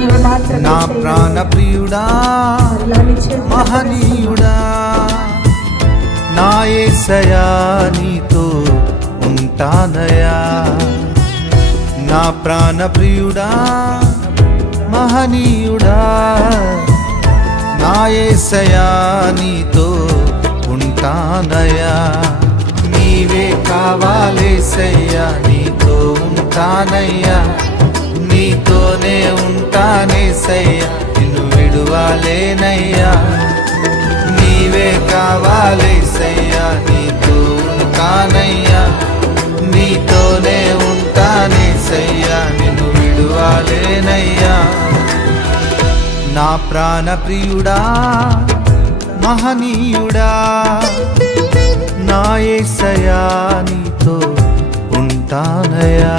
నా ప్రాణ ప్రియుడా మహనీయుడా నా యేసయ్యా నీతో ఉంటానయ్యా నా ప్రాణ ప్రియుడా మహనీయుడా నా యేసయ్యా నీతో ఉంటానయ్యా నీవే కావాలేసయ్యా నీతో ఉంటానయ్యా నీతోనే ఉంటానేసయ్యా నిన్ను విడువలేనయ్యా నీవే కావాలేసయ్యా నీతో ఉంటానయ్యా నీతోనే ఉంటానేసయ్యా నిన్ను విడువలేనయ్యా నా ప్రాణ ప్రియుడా మహనీయుడా నా యేసయ్యా నీతో ఉంటానయ్యా